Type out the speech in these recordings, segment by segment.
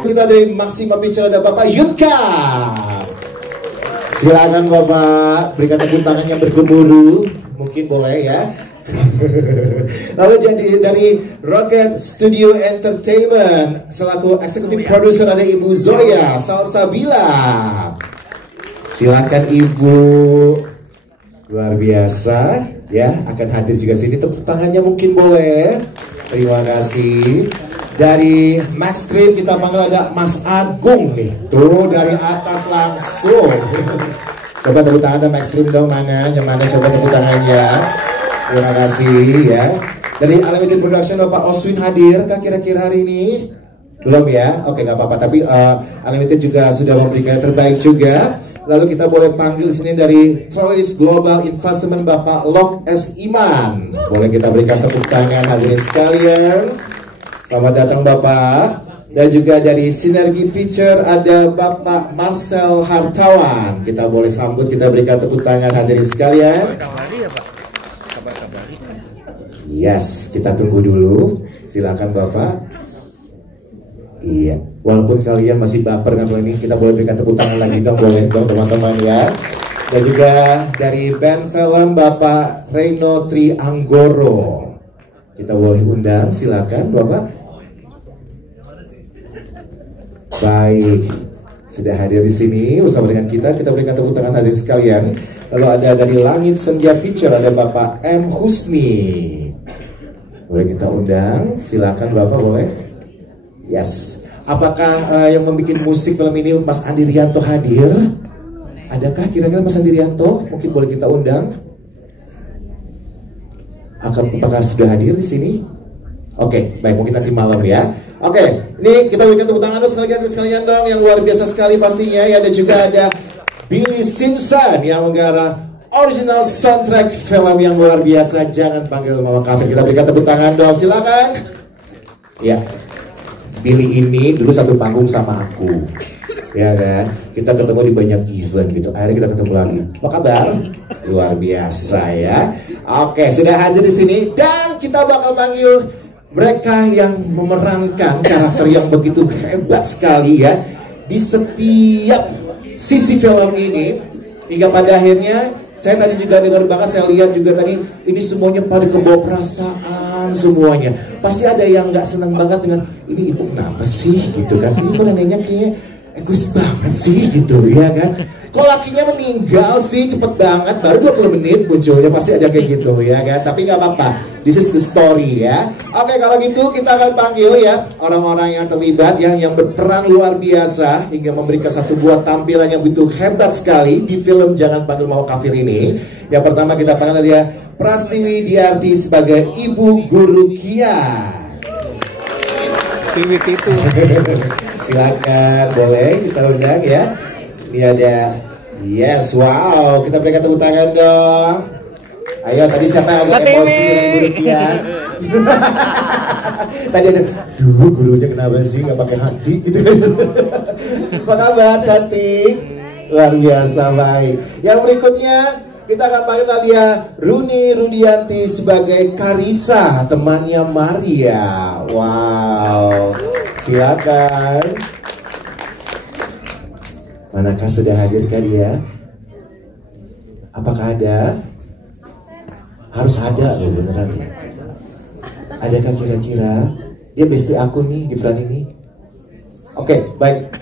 Kita dari Maxima Picture ada Bapak Yutka. Silakan Bapak, berikan tepuk tangan yang bergemuruh. Mungkin boleh ya. Lalu jadi dari Rocket Studio Entertainment selaku eksekutif produser ada Ibu Zoya Salsabila. Silakan Ibu, luar biasa ya, akan hadir juga sini. Tepuk tangannya mungkin boleh. Terima kasih. Dari Maxstream kita panggil ada Mas Agung nih, tuh dari atas langsung. Coba tepuk tangan Maxstream dong, mana? Yang mana coba tepuk tangannya. Terima kasih ya. Dari Unlimited Production Bapak Oswin hadir kah kira-kira hari ini? Belum ya? Oke nggak apa-apa. Tapi Unlimited juga sudah memberikan yang terbaik juga. Lalu kita boleh panggil di sini dari Troyes Global Investment Bapak Lok S. Iman. Boleh kita berikan tepuk tangan hadirin sekalian. Selamat datang Bapak. Dan juga dari Sinergi Picture ada Bapak Marcel Hartawan. Kita boleh sambut, kita berikan tepuk tangan hadirin sekalian. Yes, kita tunggu dulu. Silakan Bapak. Iya, walaupun kalian masih baper dengan ini, kita boleh berikan tepuk tangan lagi dong, boleh dong teman-teman ya. Dan juga dari band film Bapak Reno Tri Anggoro. Kita boleh undang, silakan Bapak. Baik, sudah hadir di sini bersama dengan kita. Kita berikan tepuk tangan hadirin sekalian. Lalu ada dari Langit Senja Picture ada Bapak M. Husni. Boleh kita undang, silakan Bapak boleh. Yes. Apakah yang membuat musik film ini Mas Andi Rianto hadir? Adakah kira-kira Mas Andi Rianto? Mungkin boleh kita undang. Apakah sudah hadir di sini? Oke, baik, mungkin nanti malam ya. Oke, ini kita berikan tepuk tangan sekalian dong yang luar biasa sekali pastinya ya. Dan juga ada Billy Simpson yang menggarap original soundtrack film yang luar biasa. Jangan panggil Mama Kafir. Kita berikan tepuk tangan dong, silakan. Ya, Billy ini dulu satu panggung sama aku, ya kan. Kita ketemu di banyak event gitu. Akhirnya kita ketemu lagi. Apa kabar? Luar biasa ya. Oke, sudah hadir di sini dan kita bakal panggil mereka yang memerankan karakter yang begitu hebat sekali ya di setiap sisi film ini hingga pada akhirnya. Saya tadi juga dengar banget, saya lihat juga tadi ini semuanya pada kebawa perasaan semuanya. Pasti ada yang nggak senang banget dengan ini ibu kenapa sih gitu kan? Ini kok neneknya kayaknya egois banget sih gitu ya kan? Kok lakinya meninggal sih cepet banget, baru 20 menit munculnya, pasti ada kayak gitu ya kan? Tapi nggak apa-apa, this is the story ya. Oke, kalau gitu kita akan panggil ya orang-orang yang terlibat yang berperan luar biasa hingga memberikan satu buah tampilan yang begitu hebat sekali di film Jangan Panggil Mama Kafir ini. Yang pertama kita panggil dia Prastiwi Diarti sebagai Ibu Guru Kia. Itu. Silakan, boleh kita undang ya. Ini ada, yes, wow, kita berikan tepuk tangan dong. Ayo, tadi siapa yang agak emosi dengan Guru Kia? Tadi ada, gurunya kenapa sih nggak pakai hati gitu. Apa kabar, cantik? Luar biasa, baik. Yang berikutnya kita akan panggil dia Runi Rudianti sebagai Karisa, temannya Maria. Wow, silakan. Manakah sudah hadirkah dia? Apakah ada? Harus ada loh beneran ya. Adakah kira-kira dia bestie aku nih di peran ini? Oke, baik.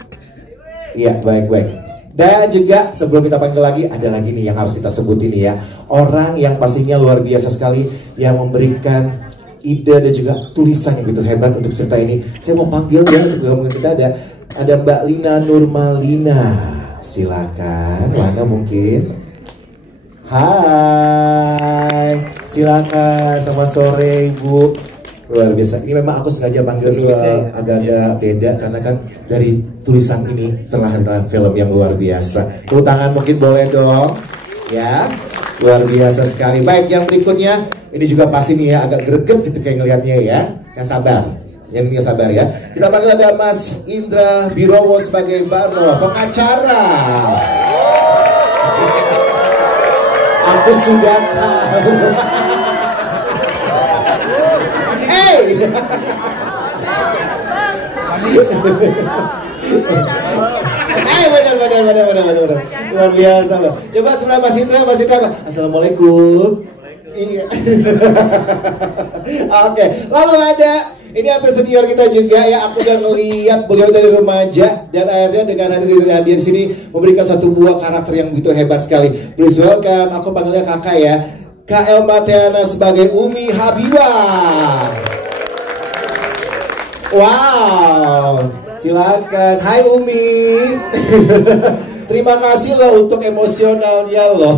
Iya, baik. Dan juga sebelum kita panggil lagi, ada lagi nih yang harus kita sebutin ya. Orang yang pastinya luar biasa sekali yang memberikan ide dan juga tulisan yang begitu hebat untuk cerita ini. Saya mau panggil ya untuk gabungan kita ada Mbak Lina Nurmalina. Silakan, mana mungkin? Hai, silakan. Selamat sore Ibu. Luar biasa. Ini memang aku sengaja panggil agak-agak beda karena kan dari tulisan ini telah dalam film yang luar biasa. Tepuk tangan mungkin boleh dong. Ya, luar biasa sekali. Baik, yang berikutnya ini juga pasti nih ya agak greget gitu kayak ngelihatnya ya. Yang sabar. Yang sabar ya. Kita panggil ada Mas Indra Birowo sebagai Barno, pengacara. Aku sudah tahu. Hey. Benar. Luar biasa loh. Coba sebelah Mas Indra. Assalamualaikum. Iya. Oke, lalu ada ini artis senior kita juga ya. Aku udah ngeliat beliau dari remaja dan akhirnya dengan hadir di sini memberikan satu buah karakter yang begitu hebat sekali. Please welcome, aku panggilnya kakak ya, Kak Elma Teana sebagai Umi Habibah. Wow, silakan. Hai Umi. Terima kasih loh untuk emosionalnya loh.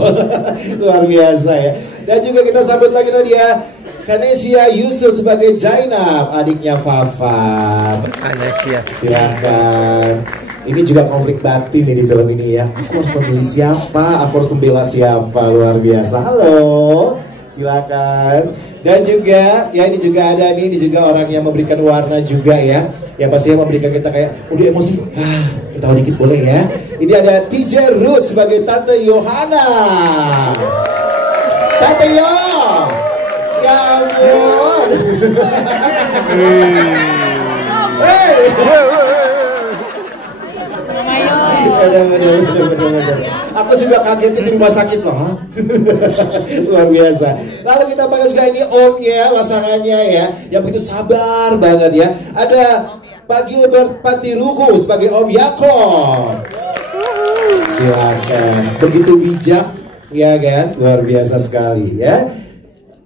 Luar biasa ya. Dan juga kita sambut lagi dia Kanesia Yusuf sebagai Zainab, adiknya Fafa. Kanesia. Silakan. Ini juga konflik batin nih di film ini ya. Aku harus memilih siapa? Aku harus membela siapa? Luar biasa. Halo. Silakan. Dan juga ya ini juga ada nih, ini juga orang yang memberikan warna juga ya. Ya pastinya memberikan kita kayak udah emosi. Ketawa dikit boleh ya. Ini ada Teacher Ruth sebagai Tante Yohana. Tante Yo. Ya ampun. Hey. Bener. Aku juga kaget di rumah sakit loh. Luar biasa. Lalu kita panggil juga ini omnya, pasangannya ya, yang begitu sabar banget ya. Ada Pak Gilbert Patiruku sebagai Om Yakob. Silakan. Begitu bijak, ya kan? Luar biasa sekali ya.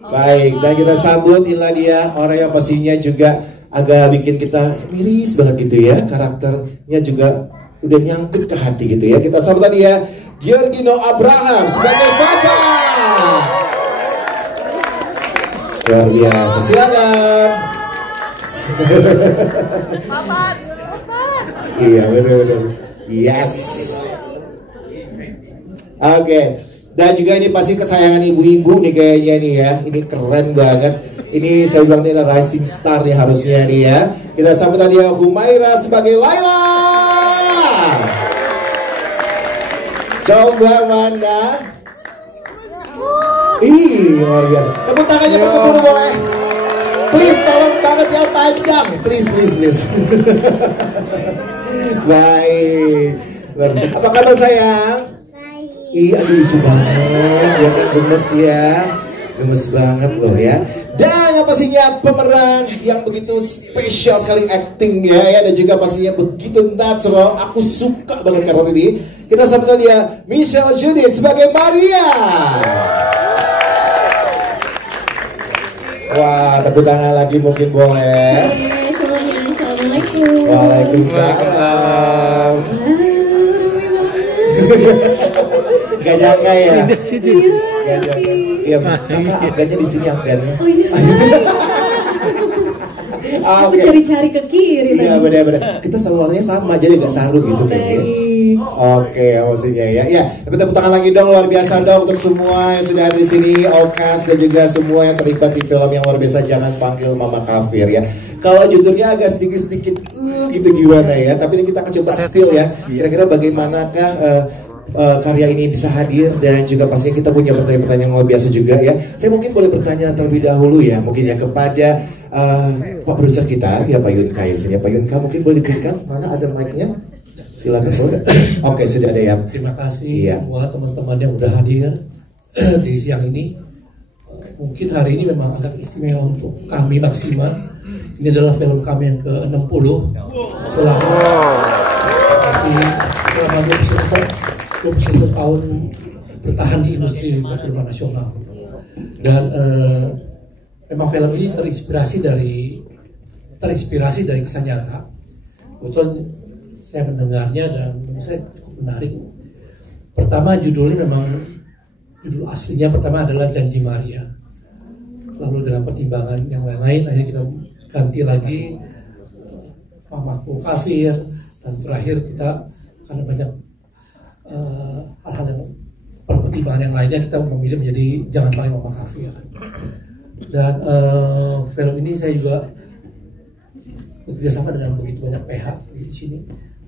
Baik, dan kita sambut inilah dia orang yang pastinya juga agak bikin kita miris banget gitu ya. Karakternya juga udah nyangkut ke hati gitu ya. Kita sambut dia Giorgino Abraham sebagai Fafa. Luar biasa, silakan. Iya benar. Yes. Oke. Dan juga ini pasti kesayangan ibu-ibu nih kayaknya nih ya. Ini keren banget. Ini saya bilang ini adalah rising star nih harusnya nih ya. Kita sambut dia Humaira sebagai Laila. Coba mana? Ih, luar biasa. Tepuk tangannya berkeburu boleh. Please tolong banget yang panjang. Please. Baik. Apa kabar sayang? Iya, aduh lucu banget. Ya kan gemes ya. Gemes banget loh ya. Dan yang pastinya pemeran yang begitu spesial sekali actingnya ya. Dan juga pastinya begitu natural. Aku suka banget karakter ini. Kita sambut dia Michelle Judith sebagai Maria. Wah, tepuk tangan lagi mungkin boleh. Assalamualaikum. Waalaikumsalam. Gak nyangka ya. Gak nyangka. Iya, kakak Afgannya di sini Afgannya. Oh iya. Aku cari-cari ke kiri. Iya benar-benar. Kita selalu warnanya sama, jadi agak saru gitu kayaknya. Oke, maksudnya ya. Ya, tepuk tangan lagi dong, luar biasa dong untuk semua yang sudah ada di sini, Okas dan juga semua yang terlibat di film yang luar biasa. Jangan panggil Mama Kafir ya. Kalau judulnya agak sedikit gitu gimana ya. Tapi ini kita akan coba spill ya. Kira-kira bagaimanakah karya ini bisa hadir dan juga pastinya kita punya pertanyaan-pertanyaan yang luar biasa juga ya. Saya mungkin boleh bertanya terlebih dahulu ya, mungkin ya kepada Pak produser kita ya, Pak Yunka ya. Pak Yunka mungkin boleh diberikan, mana ada mic-nya? Silakan. Oke, sudah ada ya. Terima kasih semua teman-teman yang udah hadir di siang ini. Mungkin hari ini memang agak istimewa untuk kami Maksima. Ini adalah film kami yang ke-60 selama 21 tahun bertahan di industri perfilman nasional. Dan memang film ini terinspirasi dari kisah nyata. Betul, saya mendengarnya dan saya cukup menarik. Pertama judulnya memang judul aslinya pertama adalah Janji Maria. Lalu dengan pertimbangan yang lain-lain akhirnya kita ganti lagi Mamaku Kafir, dan terakhir kita karena banyak hal-hal yang pertimbangan yang lainnya kita memilih menjadi Jangan Panggil Mama Kafir. Dan film ini saya juga bekerjasama dengan begitu banyak pihak di sini,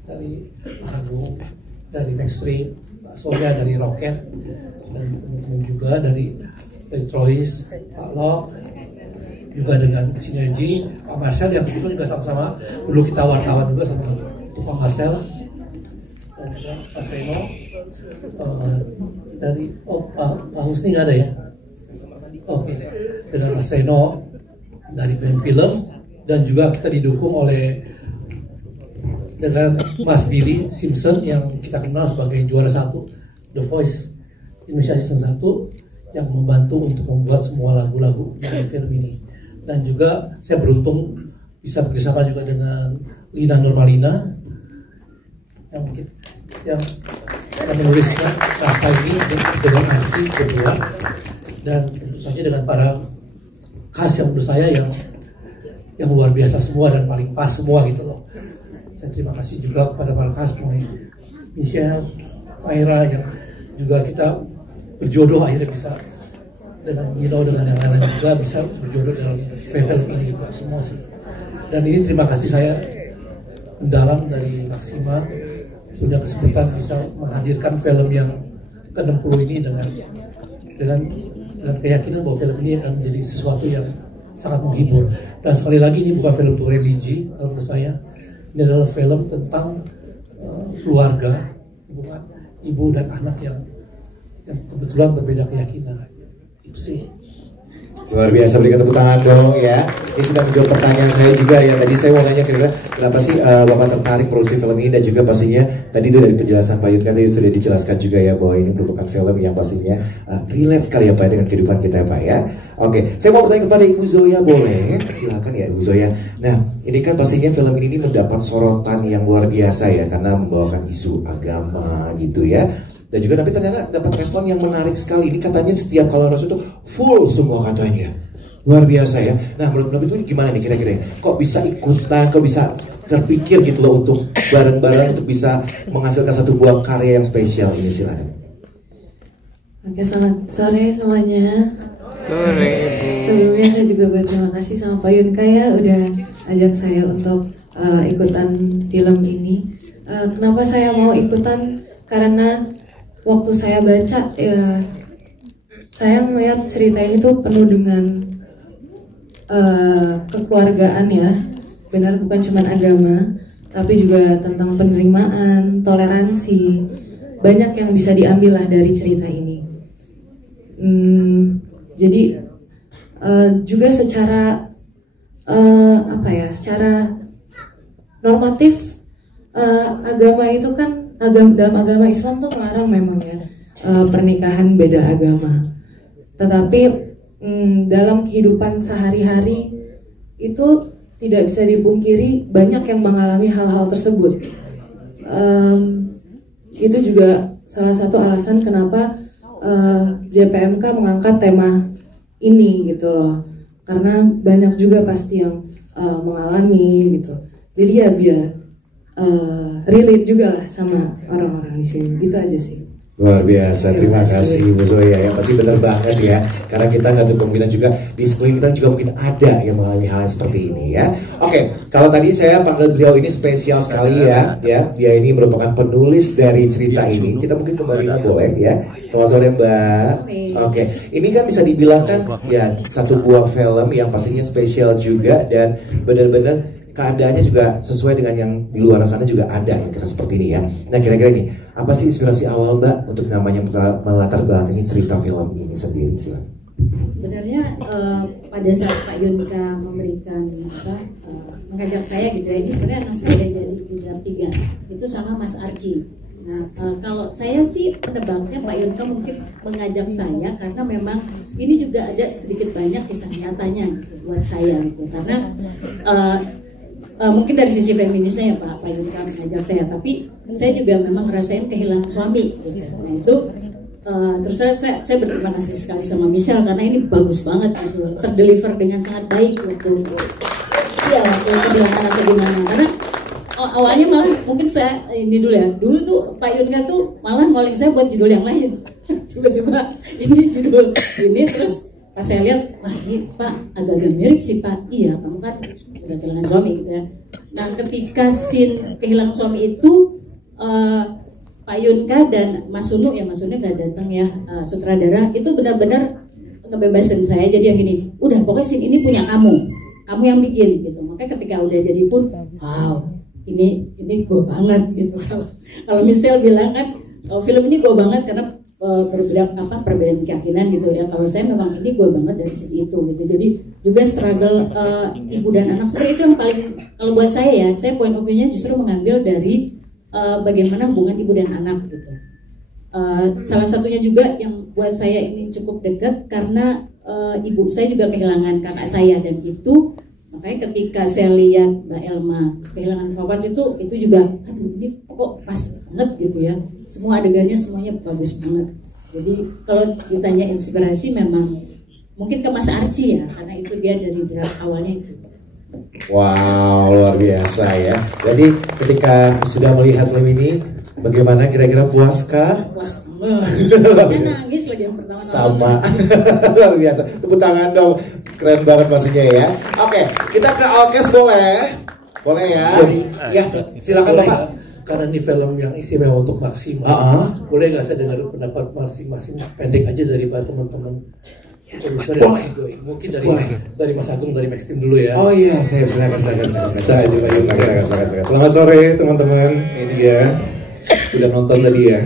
dari Agung, dari Nextstream, Pak Soya dari Rocket, dan teman-teman juga dari Troyes, Pak Lok, juga dengan sinergi Pak Marcel yang kebetulan juga sama-sama dulu kita wartawan juga sama Pak Marcel dan juga Pak Seno dari Pak Husni nggak ada ya? Oke, dengan Mas Seno dari film dan juga kita didukung oleh dengan Mas Billy Simpson yang kita kenal sebagai juara 1 The Voice Indonesia Season 1 yang membantu untuk membuat semua lagu-lagu dari film ini. Dan juga saya beruntung bisa bekerjasama juga dengan Lina Nurmalina yang menulis naskah ini dengan Arki kedua, dan tentu saja dengan para cast yang menurut saya yang luar biasa semua dan paling pas semua gitu loh. Saya terima kasih juga kepada para cast mulai Michelle, Maira yang juga kita berjodoh akhirnya bisa dengan Milo dengan yang lain juga bisa berjodoh dalam film ini juga semua sih. Dan ini terima kasih saya mendalam dari Maxima punya kesempatan bisa menghadirkan film yang ke-60 ini dengan keyakinan bahwa film ini akan menjadi sesuatu yang sangat menghibur. Dan sekali lagi ini bukan film untuk religi kalau menurut saya. Ini adalah film tentang keluarga, hubungan ibu dan anak yang kebetulan berbeda keyakinan. Itu sih. Luar biasa, berikan tepuk tangan dong ya. Ini sudah menjawab pertanyaan saya juga ya. Tadi saya mau nanya kira-kira kenapa sih Bapak tertarik produksi film ini, dan juga pastinya tadi itu dari penjelasan Pak Yud kan tadi sudah dijelaskan juga ya bahwa ini merupakan film yang pastinya relate sekali ya Pak dengan kehidupan kita ya Pak ya. Oke, saya mau bertanya kepada Ibu Zoya, boleh? Silakan ya Ibu Zoya. Nah, ini kan pastinya film ini mendapat sorotan yang luar biasa ya karena membawakan isu agama gitu ya. Dan juga tapi ternyata dapat respon yang menarik sekali. Ini katanya setiap kalau harus itu full semua katanya. Luar biasa ya. Nah menurut itu gimana nih kira-kira? Kok bisa ikutan, kok bisa terpikir gitu loh untuk bareng-bareng untuk bisa menghasilkan satu buah karya yang spesial ini, silakan. Oke, selamat sore semuanya. Sore. Sebelumnya saya juga berterima kasih sama Pak Yunka ya udah ajak saya untuk ikutan film ini. Kenapa saya mau ikutan? Karena waktu saya baca saya melihat cerita ini tuh penuh dengan kekeluargaan ya, benar bukan cuma agama tapi juga tentang penerimaan, toleransi, banyak yang bisa diambil lah dari cerita ini. Jadi juga secara secara normatif agama itu kan dalam agama Islam tuh melarang memang ya pernikahan beda agama. Tetapi dalam kehidupan sehari-hari itu tidak bisa dipungkiri banyak yang mengalami hal-hal tersebut. Itu juga salah satu alasan kenapa JPMK mengangkat tema ini gitu loh. Karena banyak juga pasti yang mengalami gitu. Jadi ya biar relate juga lah sama orang-orang di sini, gitu aja sih. Luar biasa, terima kasih Bu Zoya ya, pasti benar banget ya. Karena kita nggak tuh kemungkinan juga di sekeliling kita juga mungkin ada yang mengalami hal seperti ini ya. Oke, kalau tadi saya panggil beliau ini spesial sekali ya, dia ini merupakan penulis dari cerita ini. Kita mungkin kembali boleh ya. Selamat sore Mbak. Oke, ini kan bisa dibilang kan ya satu buah film yang pastinya spesial juga dan benar-benar keadaannya juga sesuai dengan yang di luar sana juga ada yang kisah seperti ini ya. Nah kira-kira ini apa sih inspirasi awal Mbak untuk namanya melatar belakangi cerita film ini sendiri sih? Sebenarnya pada saat Pak Yunka memberikan mengajak saya gitu ya, ini sebenarnya anak saya jadi bintang 3 itu sama Mas Archie. Nah kalau saya sih menebaknya Pak Yunka mungkin mengajak saya karena memang ini juga ada sedikit banyak kisah nyatanya gitu, buat saya gitu karena mungkin dari sisi feminisnya ya Pak Yunka mengajak saya, tapi saya juga memang ngerasain kehilangan suami gitu. Nah itu terus saya berterima kasih sekali sama Michelle karena ini bagus banget gitu, terdeliver dengan sangat baik gitu. Iya waktu kehilangan atau gimana, karena awalnya malah mungkin saya ini dulu ya, dulu tuh Pak Yunka tuh malah ngoling saya buat judul yang lain. Tiba-tiba ini judul ini, terus pas saya lihat, wah ini Pak agak-agak mirip sih Pak. Iya, kamu kan udah kehilangan suami gitu ya. Nah ketika scene kehilangan suami itu Pak Yunka dan Mas Sunu ya, Mas Sunu nggak datang ya, sutradara itu benar-benar ngebebasin saya jadi yang gini, udah pokoknya scene ini punya kamu yang bikin gitu. Makanya ketika udah jadi pun, wow, ini gue banget gitu. Kalau Michelle bilang kan film ini gue banget karena perbedaan keyakinan gitu ya. Kalau saya memang ini gue banget dari sisi itu gitu. Jadi juga struggle ibu dan anak sebenarnya itu yang paling, kalau buat saya ya, saya point of view-nya justru mengambil dari bagaimana hubungan ibu dan anak gitu. Salah satunya juga yang buat saya ini cukup dekat karena ibu saya juga kehilangan kakak saya, dan itu makanya ketika saya lihat Mbak Elma kehilangan Fawad itu juga, aduh ini kok pas banget gitu ya, semua adegannya semuanya bagus banget. Jadi kalau ditanya inspirasi memang mungkin ke Mas Archie ya, karena itu dia dari draft awalnya itu. Wow, luar biasa ya. Jadi ketika sudah melihat film ini, bagaimana kira-kira puaskah? Puas banget. Saya nangis lagi yang pertama. Sama. Luar biasa. Tepuk tangan dong. Keren banget pastinya ya. Oke, kita ke Alkes boleh? Boleh ya? Ya, silakan Bapak. Karena ini film yang istimewa untuk maksimal. Boleh nggak saya dengar pendapat masing-masing pendek aja dari teman-teman? Boleh. Mungkin dari Mas Agung, dari Maxim dulu ya. Oh iya, saya silakan. Selamat sore teman-teman. Ini dia. Sudah nonton tadi ya?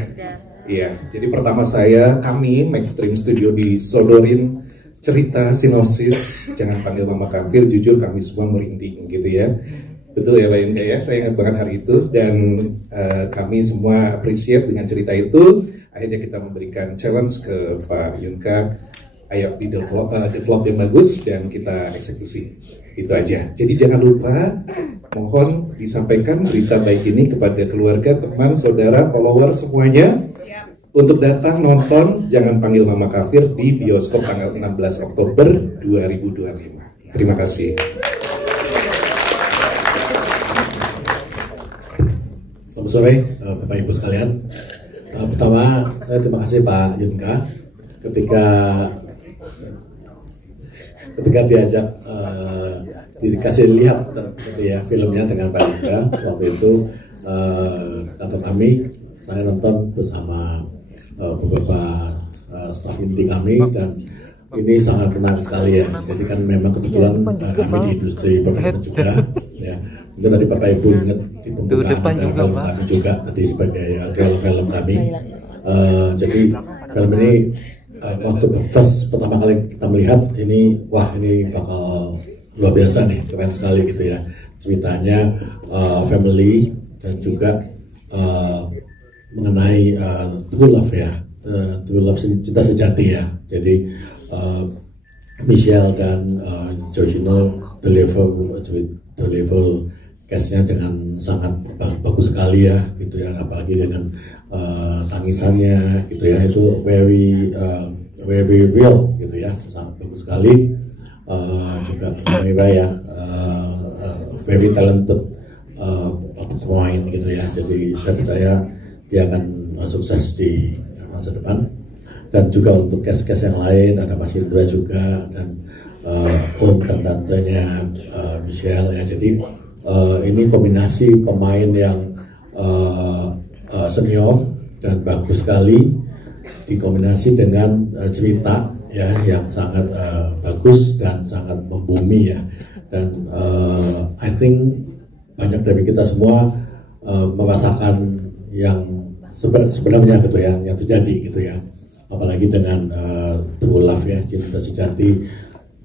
Iya. Jadi pertama kami Maxstream Studio disodorin cerita sinopsis Jangan Panggil Mama Kafir. Jujur kami semua merinding gitu ya. Betul ya Pak Yunka ya? Saya ingat banget hari itu, dan kami semua appreciate dengan cerita itu. Akhirnya kita memberikan challenge ke Pak Yunka, ayo di develop yang bagus dan kita eksekusi. Itu aja. Jadi jangan lupa, mohon disampaikan berita baik ini kepada keluarga, teman, saudara, follower semuanya untuk datang nonton Jangan Panggil Mama Kafir di bioskop tanggal 16 Oktober 2025. Terima kasih. Selamat sore Bapak Ibu sekalian. Pertama, saya terima kasih Pak Yunka ketika diajak dikasih lihat gitu ya filmnya dengan Pak Yunka. Waktu itu kantor kami, saya nonton bersama beberapa staf inti kami, dan ini sangat menarik sekali ya. Jadi kan memang kebetulan kami di industri perfilman juga ya. Mungkin tadi Bapak Ibu ingat di pembukaan ada film kami juga tadi sebagai trailer film kami. Jadi film ini waktu pertama kali kita melihat ini, wah ini bakal luar biasa nih, keren sekali gitu ya. Ceritanya family dan juga mengenai true love ya, true love, cinta sejati ya. Jadi Michelle dan Giorgino deliver cast-nya dengan sangat bagus sekali ya gitu ya, apalagi dengan tangisannya gitu ya, itu very real gitu ya, sangat bagus sekali. Juga Mira ya, very talented pemain gitu ya, jadi saya percaya dia akan sukses di masa depan. Dan juga untuk cast-cast yang lain ada Mas Indra juga, dan Om dan tantenya Michelle ya. Jadi ini kombinasi pemain yang senior dan bagus sekali dikombinasi dengan cerita ya yang sangat bagus dan sangat membumi ya. Dan I think banyak dari kita semua merasakan yang sebenarnya gitu ya, yang terjadi gitu ya, apalagi dengan true love ya, cinta sejati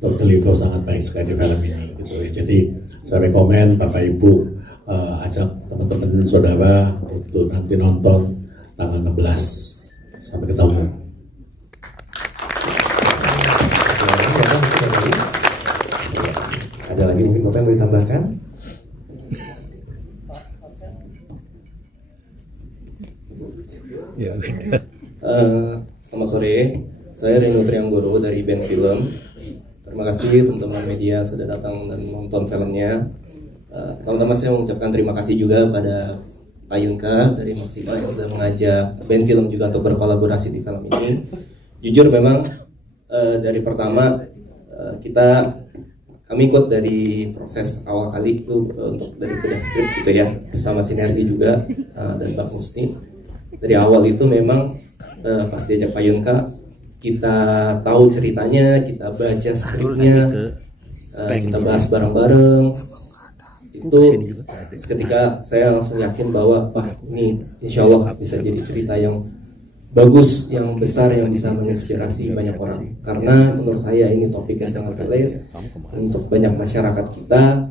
terdeliver sangat baik sekali di film ini gitu ya. Jadi saya rekomen Bapak Ibu ajak teman-teman saudara untuk nanti nonton tanggal 16. Sampai ketemu. Ada lagi mungkin Bapak yang mau ditambahkan? Selamat sore, saya Reno Trianggoro dari Band Film. Terima kasih teman-teman media sudah datang dan nonton filmnya. Pertama-tama saya mengucapkan terima kasih juga pada Pak Yunka dari Maksimal yang sudah mengajak Band Film juga untuk berkolaborasi di film ini. Jujur memang dari pertama kami ikut dari proses awal kali itu untuk dari bedah skrip gitu ya, bersama Sinergi juga dan Mbak Musti. Dari awal itu memang pas diajak Pak Yunka, kita tahu ceritanya, kita baca skripnya, kita bahas bareng-bareng. Itu ketika saya langsung yakin bahwa ini insya Allah bisa jadi cerita yang bagus, yang besar, yang bisa menginspirasi banyak orang. Karena menurut saya ini topik yang sangat relate untuk banyak masyarakat kita,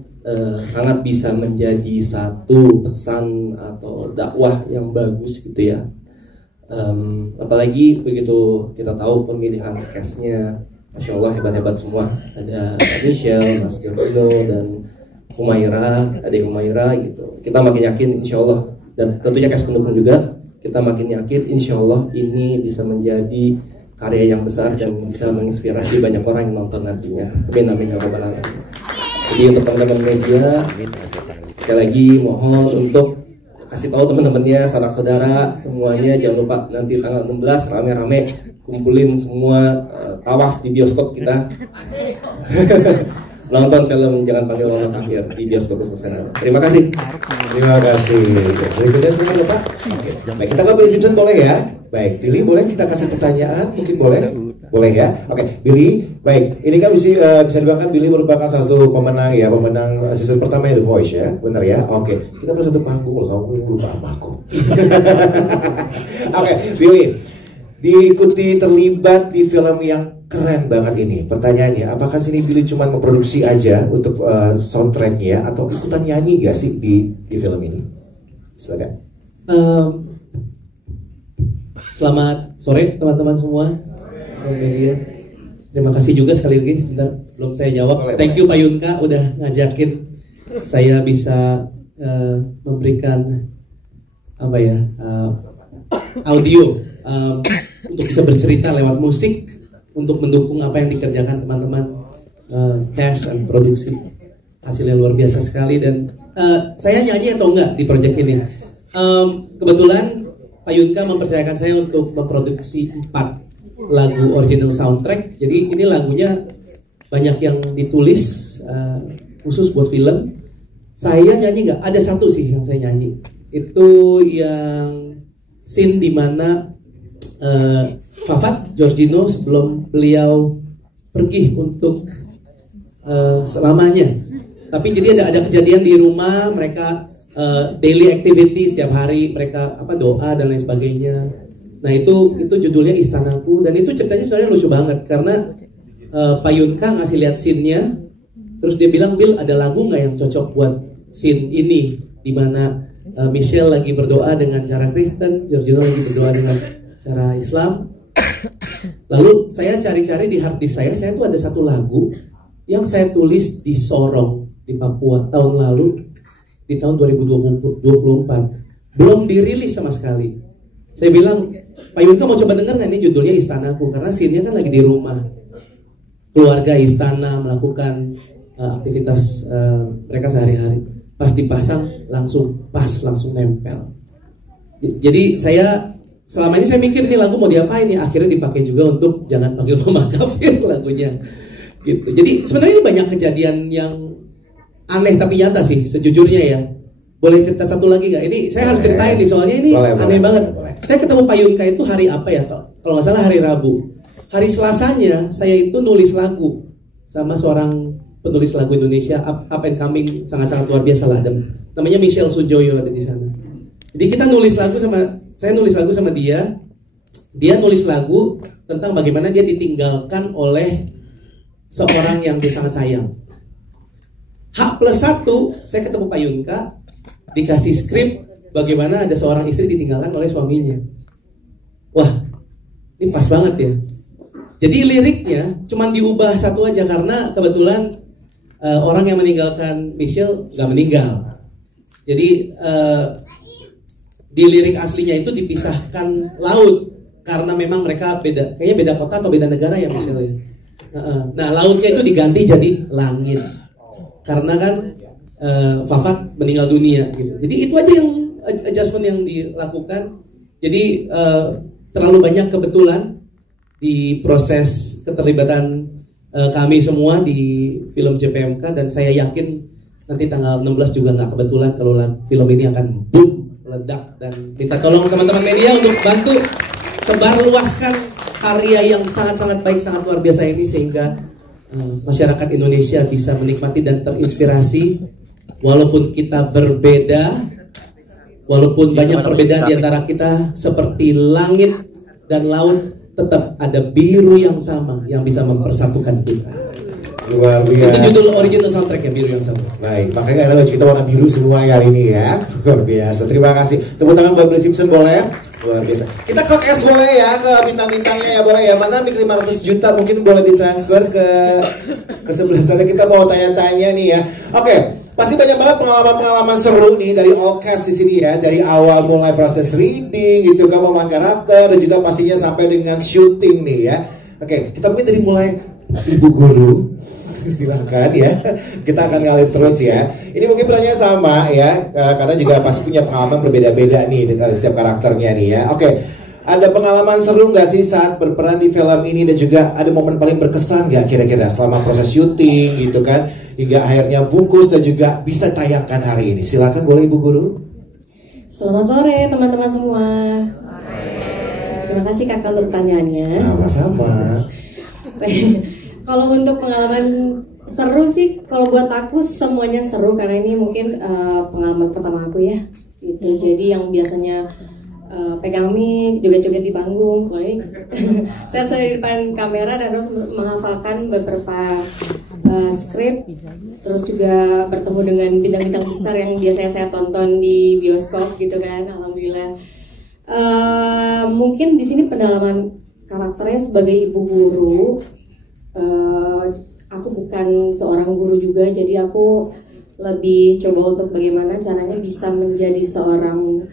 sangat bisa menjadi satu pesan atau dakwah yang bagus gitu ya. Apalagi begitu kita tahu pemilihan cast-nya, Masya Allah hebat-hebat semua. Ada Michelle, Mas Giorgino, dan Adek Humaira gitu. Kita makin yakin insya Allah, dan tentunya cast pendukung juga, kita makin yakin insya Allah ini bisa menjadi karya yang besar dan bisa menginspirasi banyak orang yang nonton nantinya. Amin amin ya rabbal alamin. Jadi untuk teman-teman media, sekali lagi mohon untuk kasih tahu teman-temannya, sanak saudara semuanya, jangan lupa nanti tanggal 16 rame-rame kumpulin semua, tawaf di bioskop kita. Nonton film Jangan Panggil Mama Kafir di bioskop Suasana. Terima kasih. Terima kasih. Berikutnya semua Pak. Baik, kita ke Billy Simpson boleh ya? Baik, Billy boleh kita kasih pertanyaan? Mungkin boleh? Boleh ya? Oke, Billy. Baik, ini kan bisa dibilang Billy merupakan salah satu pemenang ya, pemenang season pertama The Voice ya, benar ya? Oke, kita perlu satu panggung loh, kamu lupa apa aku. Oke, Billy, diikuti terlibat di film yang keren banget ini. Pertanyaannya, apakah sini Billy cuma memproduksi aja untuk soundtracknya atau ikutan nyanyi gak sih di film ini? Silakan. Selamat sore teman-teman semua. Media. Terima kasih juga sekali lagi sebentar belum saya jawab. Thank you Pak Yunka udah ngajakin saya bisa memberikan apa ya audio untuk bisa bercerita lewat musik untuk mendukung apa yang dikerjakan teman-teman cast dan produksi. Hasilnya luar biasa sekali dan saya nyanyi atau enggak di project ini. Kebetulan Pak Yunka mempercayakan saya untuk memproduksi 4 lagu original soundtrack. Jadi ini lagunya banyak yang ditulis khusus buat film. Saya nyanyi nggak? Ada satu sih yang saya nyanyi. Itu yang scene dimana Fafat Giorgino sebelum beliau pergi untuk selamanya. Tapi jadi ada kejadian di rumah mereka, daily activity setiap hari mereka doa dan lain sebagainya. Nah itu judulnya Istanaku dan itu ceritanya sebenarnya lucu banget karena Pak Yunka ngasih lihat scene-nya, terus dia bilang, Bill ada lagu nggak yang cocok buat scene ini di mana Michelle lagi berdoa dengan cara Kristen, Giorgino lagi berdoa dengan cara Islam. Lalu saya cari-cari di hard disk saya tuh ada satu lagu yang saya tulis di Sorong di Papua tahun lalu, di tahun 2024 belum dirilis sama sekali. Saya bilang, Pak Yunka mau coba denger nggak, ini judulnya Istanaku, karena scene-nya kan lagi di rumah, keluarga istana melakukan aktivitas mereka sehari-hari. Pas dipasang langsung pas, langsung nempel. Jadi saya selama ini saya mikir ini lagu mau diapain nih, akhirnya dipakai juga untuk Jangan Panggil Mama Kafir lagunya. Gitu. Jadi sebenarnya banyak kejadian yang aneh tapi nyata sih sejujurnya ya. Boleh cerita satu lagi nggak? Ini saya harus ceritain nih soalnya ini aneh banget. Saya ketemu Pak Yunka itu hari apa ya? Kalau nggak salah hari Rabu. Hari Selasanya saya itu nulis lagu sama seorang penulis lagu Indonesia up and coming, sangat-sangat luar biasa lah. Namanya Michelle Sujoyo ada di sana. Jadi kita saya nulis lagu sama dia. Dia nulis lagu tentang bagaimana dia ditinggalkan oleh seorang yang dia sangat sayang. H+1 saya ketemu Pak Yunka, dikasih skrip bagaimana ada seorang istri ditinggalkan oleh suaminya. Wah, ini pas banget ya. Jadi liriknya cuma diubah satu aja karena kebetulan orang yang meninggalkan Michelle nggak meninggal. Jadi di lirik aslinya itu dipisahkan laut karena memang mereka kayaknya beda kota atau beda negara ya Michelle ya. Nah lautnya itu diganti jadi langit karena kan Fafat meninggal dunia gitu. Jadi itu aja yang adjustment yang dilakukan. Jadi terlalu banyak kebetulan di proses keterlibatan kami semua di film JPMK dan saya yakin nanti tanggal 16 juga nggak kebetulan kalau film ini akan boom meledak dan minta tolong teman-teman media untuk bantu sebarluaskan karya yang sangat-sangat baik, sangat luar biasa ini sehingga masyarakat Indonesia bisa menikmati dan terinspirasi walaupun kita berbeda, walaupun banyak perbedaan di antara kita, seperti langit dan laut tetap ada biru yang sama yang bisa mempersatukan kita. Luar biasa. Itu judul original soundtrack ya, Biru yang Sama. Baik, makanya ada baju kita warna biru semua ya hari ini ya. Luar biasa. Terima kasih. Tepuk tangan buat Billy Simpson boleh ya? Luar biasa. Kita ke S boleh ya, ke bintang-bintangnya ya boleh ya. Mana mic 500 juta mungkin boleh ditransfer ke sebelah sana. Kita mau tanya-tanya nih ya. Oke, pasti banyak banget pengalaman-pengalaman seru nih dari all cast di sini ya. Dari awal mulai proses reading gitu, pemahaman karakter dan juga pastinya sampai dengan syuting nih ya. Oke, kita mungkin dari mulai Ibu Guru. Silahkan ya, kita akan ngalir terus ya. Ini mungkin pertanyaan sama ya, karena juga pasti punya pengalaman berbeda-beda nih dari setiap karakternya nih ya. Oke, ada pengalaman seru nggak sih saat berperan di film ini, dan juga ada momen paling berkesan nggak kira-kira selama proses syuting gitu kan, hingga akhirnya bungkus dan juga bisa tayangkan hari ini. Silakan boleh Ibu Guru. Selamat sore teman-teman semua. Terima kasih Kakak untuk pertanyaannya. Sama-sama. Kalau untuk pengalaman seru sih, kalau buat aku semuanya seru karena ini mungkin pengalaman pertama aku ya. Gitu. Jadi yang biasanya pegang mic, joget-joget di panggung, kalau ini saya di depan kamera dan terus menghafalkan beberapa skrip, terus juga bertemu dengan bintang-bintang besar yang biasanya saya tonton di bioskop gitu kan. Alhamdulillah. Mungkin di sini pendalaman karakternya sebagai ibu guru. Aku bukan seorang guru juga, jadi aku lebih coba untuk bagaimana caranya bisa menjadi seorang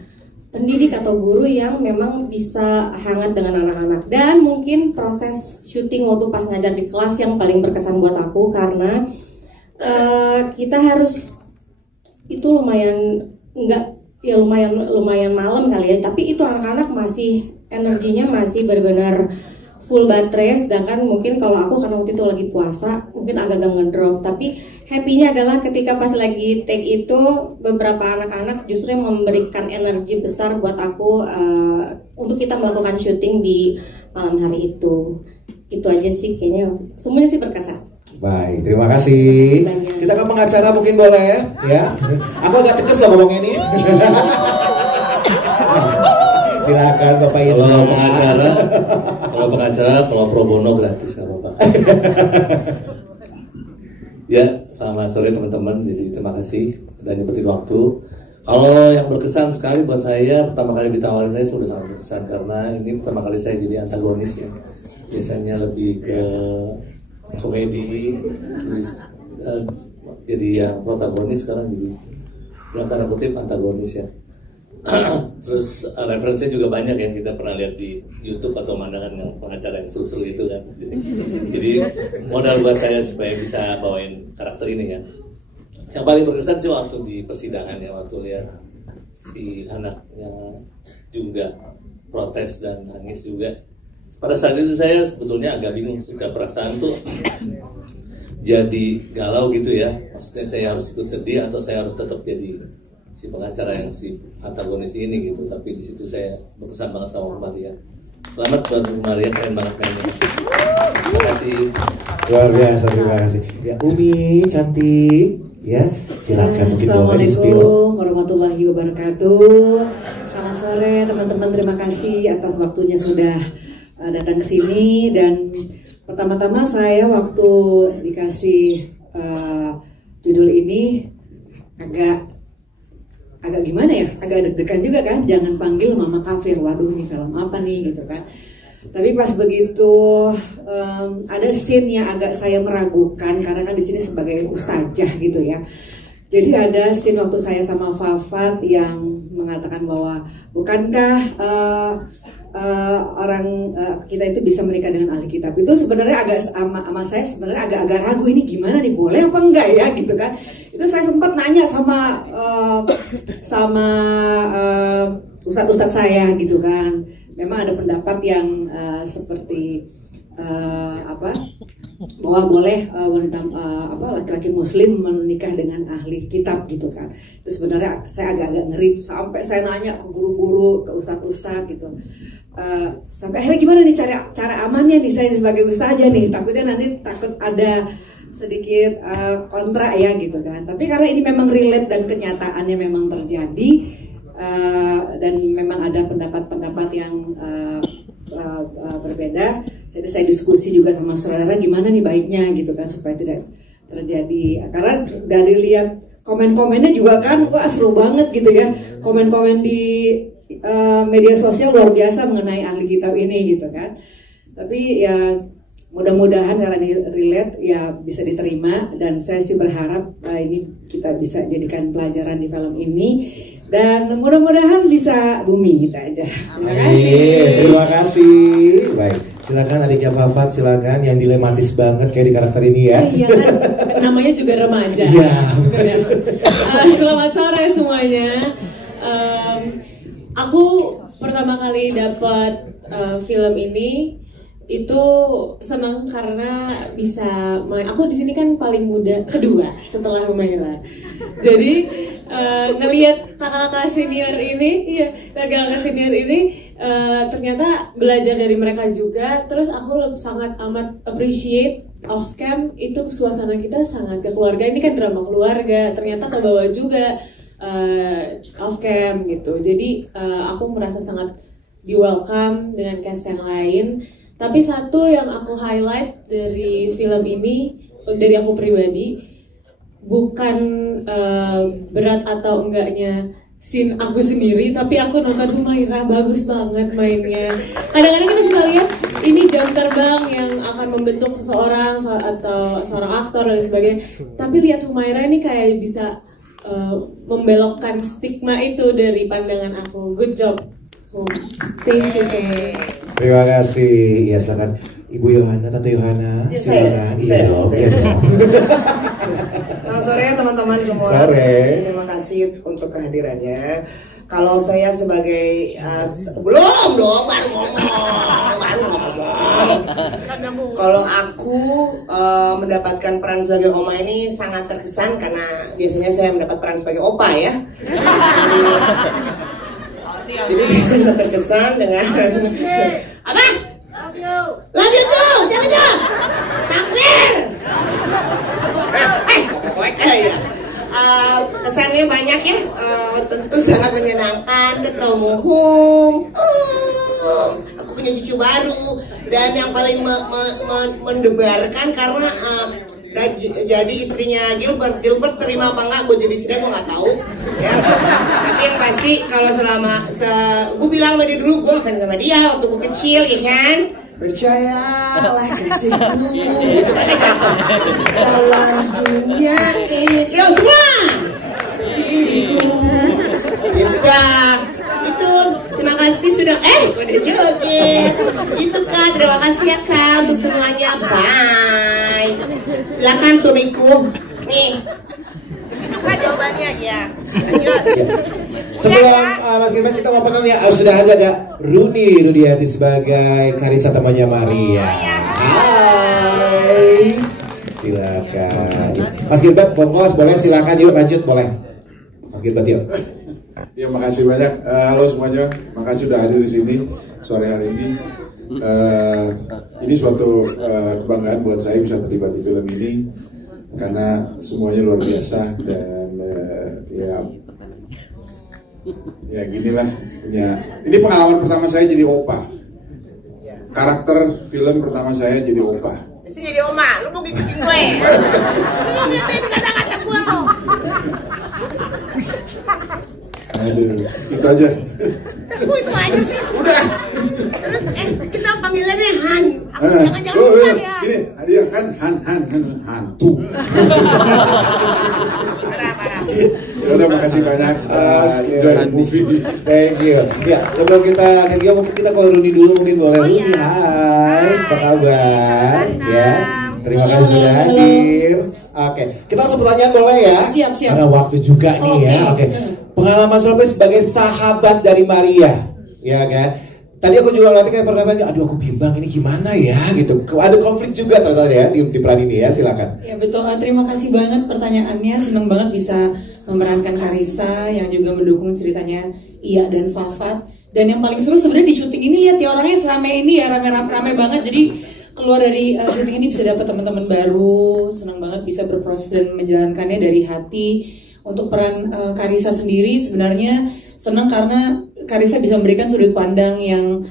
pendidik atau guru yang memang bisa hangat dengan anak-anak. Dan mungkin proses syuting waktu pas ngajar di kelas yang paling berkesan buat aku karena kita harus, itu lumayan lumayan malam kali ya, tapi itu anak-anak masih energinya masih benar-benar full baterai, sedangkan mungkin kalau aku karena waktu itu lagi puasa mungkin agak-agak ngedrop. Tapi happy-nya adalah ketika pas lagi take itu beberapa anak-anak justru memberikan energi besar buat aku untuk kita melakukan syuting di malam hari itu. Itu aja sih kayaknya, semuanya sih berkesan. Baik, terima kasih. Kita ke pengacara mungkin boleh ya. Aku agak tegas loh ngomong ini. Silakan Bapak Indra. Kalau pro bono gratis ya Bapak. Ya, selamat sore teman-teman. Jadi terima kasih dan nyempetin waktu. Kalau yang berkesan sekali buat saya, pertama kali ditawarin saya sudah sangat berkesan karena ini pertama kali saya jadi antagonis ya. Biasanya lebih ke komedi, jadi yang protagonis, sekarang jadi dalam tanda kutip antagonis ya. Terus referensinya juga banyak yang kita pernah lihat di YouTube atau mandangan yang pengacara yang seru-seru itu kan. Jadi modal buat saya supaya bisa bawain karakter ini kan. Yang paling berkesan sih waktu di persidangan ya, waktu lihat si anak yang juga protes dan nangis juga. Pada saat itu saya sebetulnya agak bingung, suka perasaan tuh jadi galau gitu ya. Maksudnya saya harus ikut sedih atau saya harus tetap jadi si pengacara yang si antagonis ini gitu. Tapi di situ saya berkesan banget sama Maria. Selamat buat Maria, keren banget mainnya. Terima kasih. Luar biasa, terima kasih. Ya Umi cantik, ya silakan mungkin boleh di-spill. Assalamualaikum warahmatullahi wabarakatuh. Selamat sore teman-teman, terima kasih atas waktunya sudah datang ke sini. Dan pertama-tama saya waktu dikasih judul ini agak gimana ya, agak deg-degan juga kan, jangan panggil Mama Kafir, waduh ini film apa nih gitu kan. Tapi pas begitu ada scene yang agak saya meragukan karena kan di sini sebagai ustazah gitu ya. Jadi ada scene waktu saya sama Fafat yang mengatakan bahwa bukankah orang kita itu bisa menikah dengan ahli kitab. Itu sebenarnya agak sama saya sebenarnya agak ragu, ini gimana nih, boleh apa enggak ya gitu kan. Itu saya sempat nanya sama ustadz-ustadz saya gitu kan. Memang ada pendapat yang seperti bahwa boleh wanita laki-laki muslim menikah dengan ahli kitab gitu kan. Terus sebenarnya saya agak-agak ngeri sampai saya nanya ke guru-guru, ke ustadz-ustadz gitu. Sampai akhirnya gimana nih cara amannya nih saya sebagai ustazah nih, takutnya nanti takut ada sedikit kontra ya gitu kan. Tapi karena ini memang relate dan kenyataannya memang terjadi, dan memang ada pendapat-pendapat yang berbeda. Jadi saya diskusi juga sama saudara gimana nih baiknya gitu kan supaya tidak terjadi. Karena dari lihat komen-komennya juga kan, wah seru banget gitu ya. Komen-komen di media sosial luar biasa mengenai ahli kitab ini gitu kan. Tapi ya mudah-mudahan karena ini relate ya bisa diterima, dan saya sih berharap ini kita bisa jadikan pelajaran di film ini, dan mudah-mudahan bisa booming kita aja. Terima kasih. Terima kasih. Baik, silakan adiknya Fafat, silakan yang dilematis banget kayak di karakter ini ya. Iya kan, namanya juga remaja. Iya. Selamat sore semuanya. Aku pertama kali dapat film ini itu senang karena bisa main. Aku di sini kan paling muda kedua setelah Humaira. Jadi ngelihat kakak-kakak senior ini, kakak-kakak senior ini ternyata belajar dari mereka juga. Terus aku sangat amat appreciate off cam itu suasana kita sangat kekeluarga. Ini kan drama keluarga, ternyata kebawa juga off cam gitu. Jadi aku merasa sangat di welcome dengan cast yang lain. Tapi satu yang aku highlight dari film ini, dari aku pribadi, bukan berat atau enggaknya scene aku sendiri, tapi aku nonton Humaira, bagus banget mainnya. Kadang-kadang kita suka lihat ini jam terbang yang akan membentuk seseorang atau seorang aktor dan sebagainya. Tapi lihat Humaira ini kayak bisa membelokkan stigma itu dari pandangan aku. Good job. Thank you so much. Terima kasih. Ya silakan Ibu Yohana, Tante Yohana. Ya, silakan. Iya dong. Selamat sore teman-teman semua. Sore. Terima kasih untuk kehadirannya. Kalau saya sebagai belum dong, baru ngomong. Kalau aku mendapatkan peran sebagai Oma ini sangat terkesan karena biasanya saya mendapat peran sebagai Opa ya. Jadi saya sangat terkesan dengan apa? Love you too. Siapa tuh? Takbir. Ya. Kesannya banyak ya. Tentu sangat menyenangkan ketemu aku punya cucu baru, dan yang paling mendebarkan karena jadi istrinya Gilbert terima apa enggak buat jadi istrinya gue nggak tahu ya. Tapi yang pasti kalau gue bilang sama dia dulu, gue ngefans sama dia waktu gue kecil ya kan. Percayalah kasihku gitu kan, jatuh jalan dunia ini yo semua diriku minta itu. Terima kasih sudah kok dia joget gitu kan. Terima kasih ya Kak untuk semuanya, bye. Silakan suamiku nih, itu kan jawabannya ya. Lanjut. Sebelum Mas Gilbert kita ngomongin ya, sudah ada Rudiati sebagai Karissa temannya Maria. Hai. Silakan. Mas Gilbert, boleh silakan yuk lanjut boleh. Mas Gilbert yuk. Ya, makasih banyak. Halo semuanya, makasih sudah hadir di sini sore hari ini. Ini suatu kebanggaan buat saya bisa terlibat di film ini karena semuanya luar biasa, dan ya ginilah punya. Ini pengalaman pertama saya jadi opa. Karakter film pertama saya jadi opa. Mesti jadi oma, lu mau ngikutin gue. Lu ngikutin kata-kata gue tuh. Aduh, itu aja. Itu aja sih. Udah. Terus kita panggilannya Han. Aku jangan lupa ya. Gini, dia kan hantu. Ya udah, makasih banyak. Enjoy the movie. Thank you. Ya, sebelum kita mungkin kita call Runi dulu, mungkin boleh. Runi, hai, apa kabar? Ya, terima kasih sudah hadir. Oke, kita langsung pertanyaan boleh ya? Siap. Karena waktu juga nih ya. Oke. Pengalaman sebagai sahabat dari Maria, ya kan? tadi aku juga ngeliatnya kayak pertamanya, aduh aku bimbang ini gimana ya gitu. Ada konflik juga ternyata ya di peran ini ya, silakan. Ya betul, terima kasih banget pertanyaannya. Seneng banget bisa memerankan Karissa yang juga mendukung ceritanya Iya dan Fafat. Dan yang paling seru sebenarnya di syuting ini, lihat ya orangnya seramai ini ya, rame banget. Jadi keluar dari syuting ini bisa dapat teman-teman baru. Senang banget bisa berproses dan menjalankannya dari hati. Untuk peran Karissa sendiri sebenarnya senang karena Karissa bisa memberikan sudut pandang yang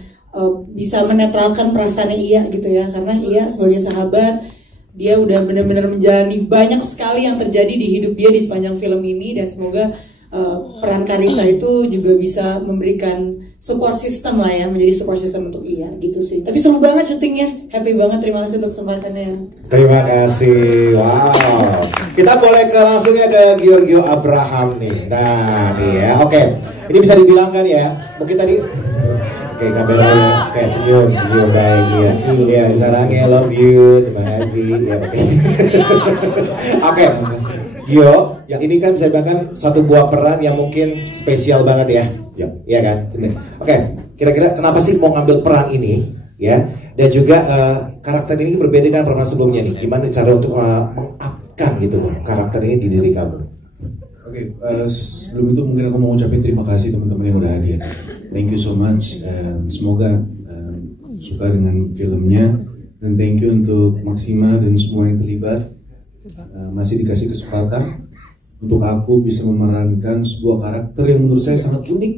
bisa menetralkan perasaannya Iya gitu ya. Karena Iya sebagai sahabat, dia udah benar-benar menjalani banyak sekali yang terjadi di hidup dia di sepanjang film ini. Dan semoga peran Karissa itu juga bisa memberikan support system lah ya, menjadi support system untuk Iya gitu sih. Tapi seru banget syutingnya, happy banget, terima kasih untuk kesempatannya. Terima kasih, wow. Kita boleh langsungnya ke Giorgio Abraham nih. Nah nih ya, oke. Ini bisa dibilangkan ya, mungkin tadi oke, kameranya kayak senyum baik ya. Ya sekarang I love you, terima kasih. Ya oke. Oke. Gio, ini kan bisa dibilang satu buah peran yang mungkin spesial banget ya. Iya kan? Oke, kira-kira kenapa sih mau ngambil peran ini ya? Dan juga karakter ini berbeda dengan peran sebelumnya nih. Gimana cara untuk mengupkan gitu loh karakter ini di diri kamu? Oke, sebelum itu mungkin aku mau ngucapin terima kasih teman-teman yang udah hadir. Thank you so much. Semoga suka dengan filmnya, dan thank you untuk Maxima dan semua yang terlibat. Masih dikasih kesempatan untuk aku bisa memerankan sebuah karakter yang menurut saya sangat unik,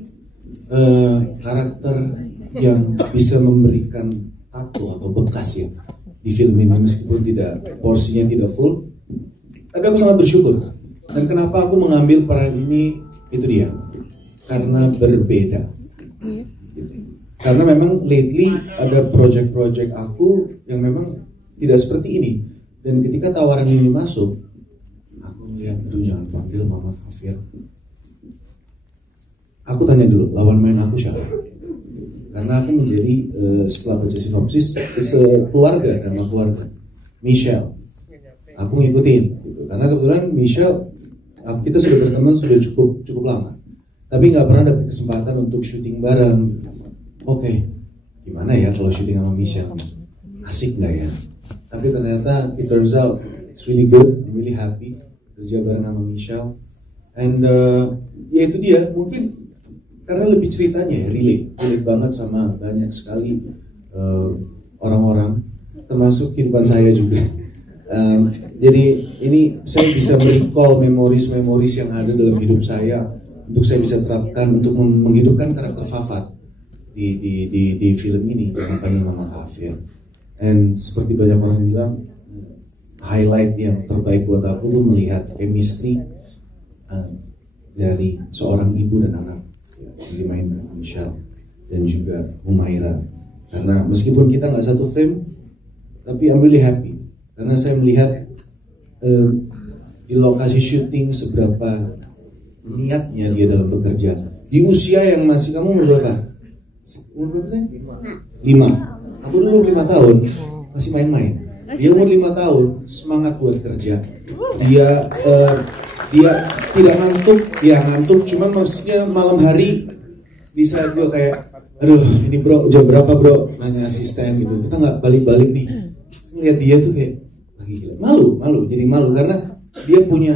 karakter yang bisa memberikan tato atau bekas ya di film ini, meskipun porsinya tidak full, tapi aku sangat bersyukur. Dan kenapa aku mengambil peran ini, itu dia, karena berbeda. Karena memang lately ada project-project aku yang memang tidak seperti ini. Dan ketika tawaran ini masuk, aku lihat, aduh jangan panggil Mama Kafir. Aku tanya dulu, lawan main aku siapa? Karena aku menjadi, setelah baca sinopsis, keluarga, nama keluarga, Michelle. Aku ngikutin, gitu. Karena kebetulan Michelle, kita sudah berteman sudah cukup lama, tapi nggak pernah dapat kesempatan untuk syuting bareng. Oke, gimana ya kalau syuting sama Michelle? Asik nggak ya? Tapi ternyata it turns out it's really good, I'm really happy kerja bareng sama Michelle. And ya itu dia, mungkin karena lebih ceritanya ya, relate banget sama banyak sekali orang-orang, termasuk kehidupan saya juga. Jadi ini saya bisa merecall memories yang ada dalam hidup saya, untuk saya bisa terapkan untuk menghidupkan karakter Fafat di film ini yang panggil Mama Kafir. And seperti banyak orang bilang, highlight yang terbaik buat aku tuh melihat chemistry dari seorang ibu dan anak yang dimainkan Michelle dan juga Humaira. Karena meskipun kita nggak satu frame, tapi I'm really happy karena saya melihat di lokasi syuting seberapa niatnya dia dalam bekerja di usia yang masih, kamu umur berapa? Umur berapa sih? 5. Aku dulu 5 tahun masih main-main. Dia umur 5 tahun semangat buat kerja. Dia tidak ngantuk, dia ngantuk, cuman maksudnya malam hari bisa gue kayak, aduh ini bro jam berapa bro, nanya asisten gitu, kita nggak balik-balik nih. Lihat dia tuh kayak gila. malu jadi malu karena dia punya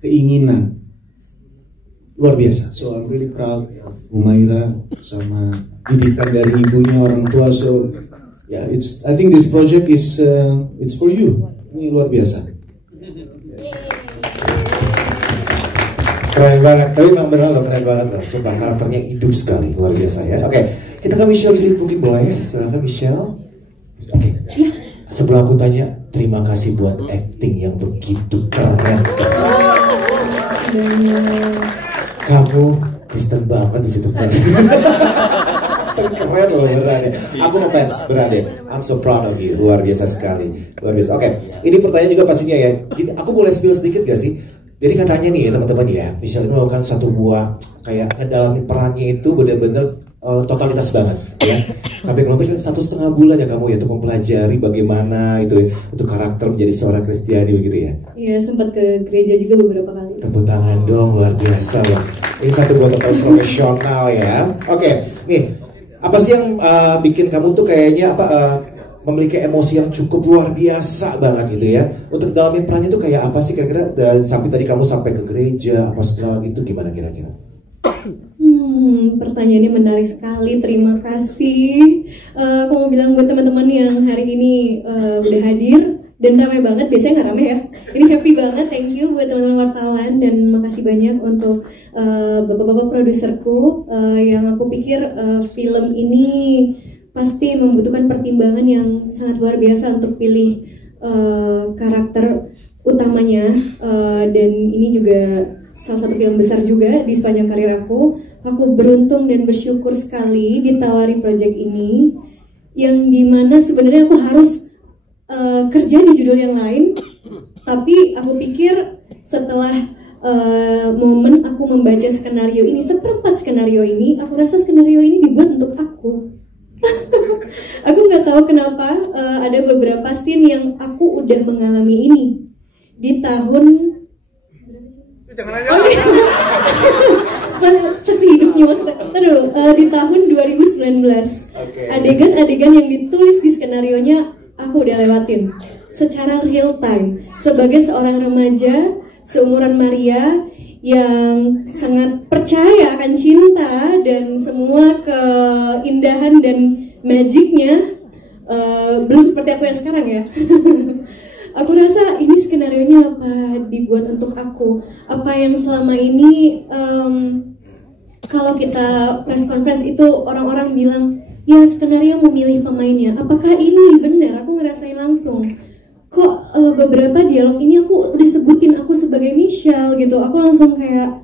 keinginan luar biasa. So I'm really proud of Humaira sama didikan dari ibunya, orang tua. So yeah, I think this project is it's for you. Ini luar biasa. Keren banget, tapi memang benar loh, keren banget loh. Sumpah karakternya hidup sekali, luar biasa ya. Oke, kita ke Michelle Philip mungkin boleh ya? Silakan Michelle. Oke. Sebelum aku tanya, terima kasih buat acting yang begitu keren. Kamu Kristen banget di situ kan. Keren loh beneran ya. Aku ngefans beneran deh. I'm so proud of you. Luar biasa sekali. Luar biasa. Oke, ini pertanyaan juga pastinya ya. Aku boleh spill sedikit gak sih? Jadi katanya nih ya teman-teman ya, misalnya melakukan satu buah kayak ngedalamin perannya itu benar-benar totalitas banget ya. Sampai kurang lebih 1,5 bulan ya kamu ya untuk mempelajari bagaimana itu ya, untuk karakter menjadi seorang Kristiani begitu ya. Iya, sempat ke gereja juga beberapa kali. Tepuk tangan dong, luar biasa loh. Ini satu buah totalitas profesional ya. Oke, nih Apa sih yang bikin kamu tuh kayaknya memiliki emosi yang cukup luar biasa banget gitu ya? Untuk dalamin perannya tuh kayak apa sih kira-kira? Dan sampai tadi kamu sampai ke gereja apa segala gitu, gimana kira-kira? Pertanyaannya menarik sekali. Terima kasih. Aku mau bilang buat teman-teman yang hari ini udah hadir dan ramai banget. Biasanya nggak ramai ya. Ini happy banget. Thank you buat teman-teman wartawan dan makasih banyak untuk bapak-bapak produserku yang aku pikir film ini pasti membutuhkan pertimbangan yang sangat luar biasa untuk pilih karakter utamanya, dan ini juga salah satu film besar juga di sepanjang karir aku. Aku beruntung dan bersyukur sekali ditawari proyek ini, yang dimana sebenarnya aku harus kerja di judul yang lain, tapi aku pikir setelah momen aku membaca skenario ini, seperempat skenario ini, aku rasa skenario ini dibuat untuk aku. Aku nggak tahu kenapa ada beberapa scene yang aku udah mengalami ini di tahun saksi hidupnya maksudnya dulu di tahun 2019. Adegan-adegan yang ditulis di skenarionya aku udah lewatin secara real time sebagai seorang remaja seumuran Maria yang sangat percaya akan cinta dan semua keindahan dan magicnya, belum seperti aku yang sekarang ya. Aku rasa ini skenarionya apa dibuat untuk aku, apa yang selama ini kalau kita press conference itu orang-orang bilang ya skenario memilih pemainnya, apakah ini benar? Aku ngerasain langsung kok beberapa dialog ini aku udah sebutin aku sebagai Michelle gitu. Aku langsung kayak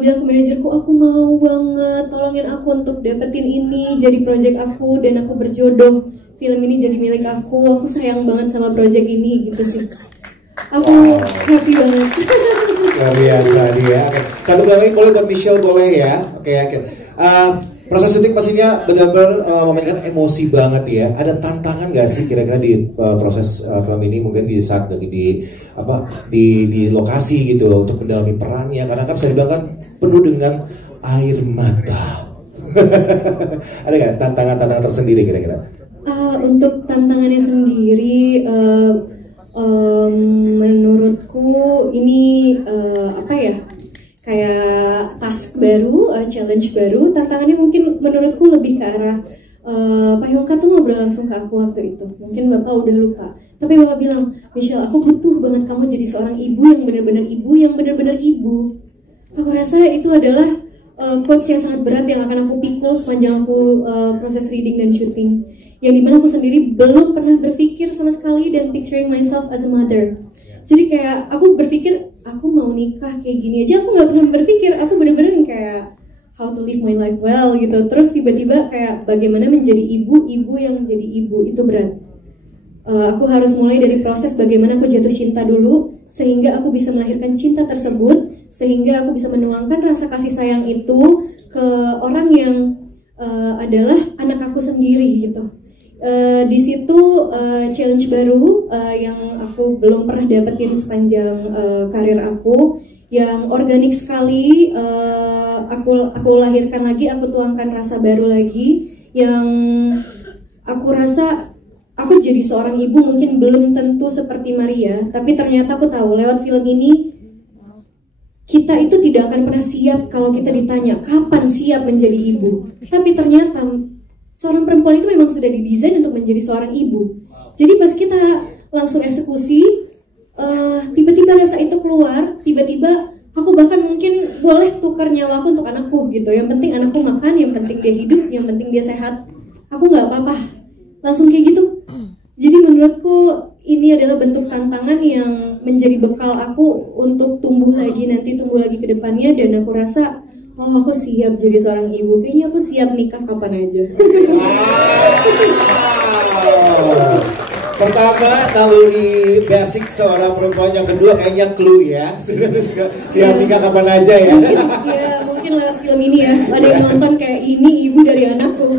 bilang ke manajerku, aku mau banget tolongin aku untuk dapetin ini jadi project aku dan aku berjodoh film ini jadi milik aku sayang banget sama project ini gitu sih. Aku happy banget. Luar biasa dia. Satu lagi boleh buat Michelle, boleh ya? Oke, yakin. Proses syuting pastinya benar-benar memainkan emosi banget ya. Ada tantangan nggak sih kira-kira di proses film ini, mungkin di saat lagi di lokasi gitu loh, untuk mendalami perannya, karena kan bisa dibilang kan penuh dengan air mata. Ada nggak tantangan tersendiri kira-kira? Untuk tantangannya sendiri, menurutku ini apa ya? Kayak task baru, challenge baru. Tantangannya mungkin menurutku lebih ke arah Pak Yongka tuh ngobrol langsung ke aku waktu itu. Mungkin Bapak udah lupa, tapi Bapak bilang, Michelle, aku butuh banget kamu jadi seorang ibu yang benar-benar ibu, yang benar-benar ibu. Aku rasa itu adalah quotes yang sangat berat yang akan aku pikul sepanjang aku proses reading dan syuting. Yang dimana aku sendiri belum pernah berpikir sama sekali dan picturing myself as a mother. Jadi kayak aku berpikir aku mau nikah kayak gini aja aku nggak pernah berpikir. Aku bener-bener kayak how to live my life well gitu. Terus tiba-tiba kayak bagaimana menjadi ibu yang menjadi ibu itu berat. Aku harus mulai dari proses bagaimana aku jatuh cinta dulu sehingga aku bisa melahirkan cinta tersebut, sehingga aku bisa menuangkan rasa kasih sayang itu ke orang yang adalah anak aku sendiri gitu. Di situ challenge baru yang aku belum pernah dapetin sepanjang karir aku, yang organik sekali. Aku lahirkan lagi, aku tuangkan rasa baru lagi, yang aku rasa aku jadi seorang ibu mungkin belum tentu seperti Maria, tapi ternyata aku tahu lewat film ini kita itu tidak akan pernah siap kalau kita ditanya kapan siap menjadi ibu. Tapi ternyata seorang perempuan itu memang sudah didesain untuk menjadi seorang ibu. Jadi pas kita langsung eksekusi, tiba-tiba rasa itu keluar, tiba-tiba aku bahkan mungkin boleh tukar nyawaku untuk anakku gitu. Yang penting anakku makan, yang penting dia hidup, yang penting dia sehat. Aku nggak apa-apa, langsung kayak gitu. Jadi menurutku ini adalah bentuk tantangan yang menjadi bekal aku untuk tumbuh lagi ke depannya, dan aku rasa oh aku siap jadi seorang ibu, kayaknya aku siap nikah kapan aja. Wow. Pertama naluri basic seorang perempuan, yang kedua kayaknya clue ya. Siap nikah kapan aja ya. Mungkin lewat film ini ya, ada yang nonton kayak ini ibu dari anakku.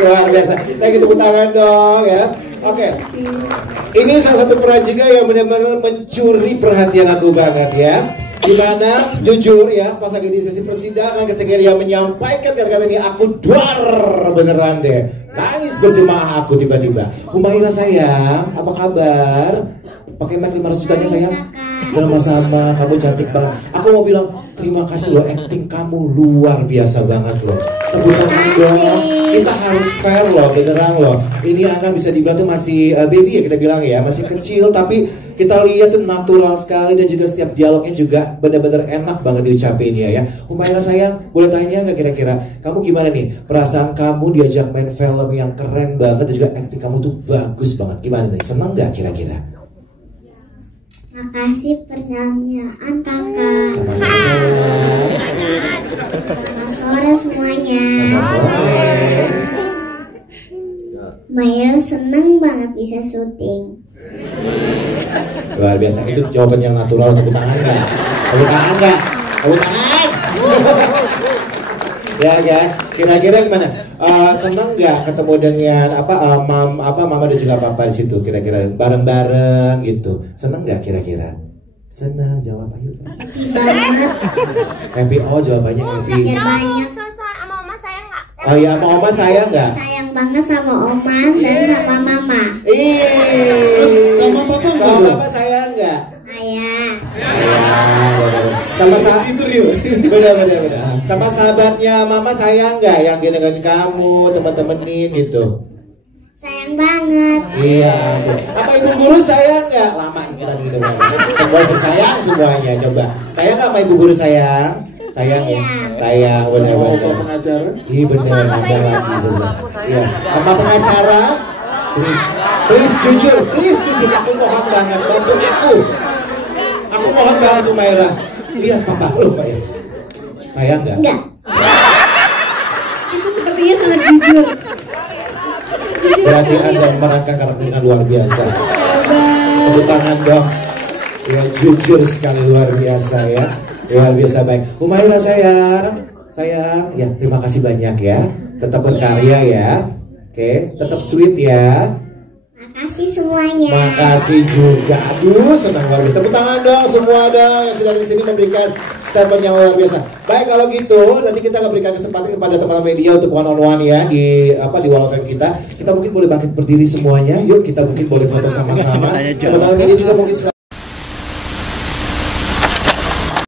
Luar biasa. Kita tepuk tangan dong ya. Oke. Ini salah satu peran juga yang benar-benar mencuri perhatian aku banget ya. Gimana? Jujur ya, pas lagi di sesi persidangan ketika dia menyampaikan kata-kata ini, aku duar beneran deh. Nangis berjemaah aku tiba-tiba. Humaira sayang, apa kabar? Pakai mic 500 jutanya sayang. Sama-sama, kamu cantik banget. Aku mau bilang terima kasih loh, acting kamu luar biasa banget loh. Tepuk tangan dong. Kita harus fair loh, beneran loh. Ini anak bisa dibilang tuh masih baby ya kita bilang ya, masih kecil tapi kita lihat tuh natural sekali dan juga setiap dialognya juga benar-benar enak banget diucapin ya. Humaira sayang, boleh tanya nggak kira-kira kamu gimana nih? Perasaan kamu diajak main film yang keren banget dan juga acting kamu tuh bagus banget. Gimana nih? Senang nggak kira-kira? Makasih pertanyaan kakak. Sama-sama. Selamat sore semuanya. Selamat sore. Maya seneng banget bisa syuting. Luar biasa, itu jawaban yang natural. Tepuk tangan nggak? Tepuk tangan nggak? Tepuk tangan. Ya, kira-kira gimana? Seneng nggak ketemu dengan mama dan juga papa di situ? Kira-kira bareng-bareng gitu. Seneng nggak kira-kira? Senang, jawab ayo. Happy, oh jawabannya happy. Banyak. Sama oma sayang nggak? Oh iya, sama oma sayang nggak? Sayang banget sama oma dan sama mama. Sama papa nggak? Sama papa sayang nggak? Sayang. Sama itu beda. Sama sahabatnya mama sayang nggak? Yang dengan kamu teman-temenin gitu. Sayang banget. Iya. Apa ibu guru sayang nggak? Lama kita gitu. Semua sayang semuanya. Coba. Sayang nggak sama ibu guru sayang? Sayang ya. Sayang benar-benar. Sama pengacara? Iya benar. Ada lagi benar. Iya. Sama pengacara? Please jujur. Aku mohon banget bantu aku. Aku mohon banget Humaira. Lihat papa lu Pak ya. Sayang nggak? Enggak. Itu sepertinya sangat jujur. Berarti Anda merangkak karakter dengan luar biasa. Tepuk tangan dong. Ya, jujur sekali luar biasa ya. Luar biasa baik. Humaira sayang, ya terima kasih banyak ya. Tetap berkarya ya. Oke, tetap sweet ya. Makasih semuanya. Makasih juga. Aduh, senang luar biasa. Tepuk tangan dong semua dong yang sudah di sini memberikan statement yang luar biasa. Baik kalau gitu, nanti kita akan berikan kesempatan kepada teman-teman media untuk one on one ya di Wall of Fame kita. Kita mungkin boleh bangkit berdiri semuanya. Yuk kita mungkin boleh foto sama-sama. Teman-teman media juga mungkin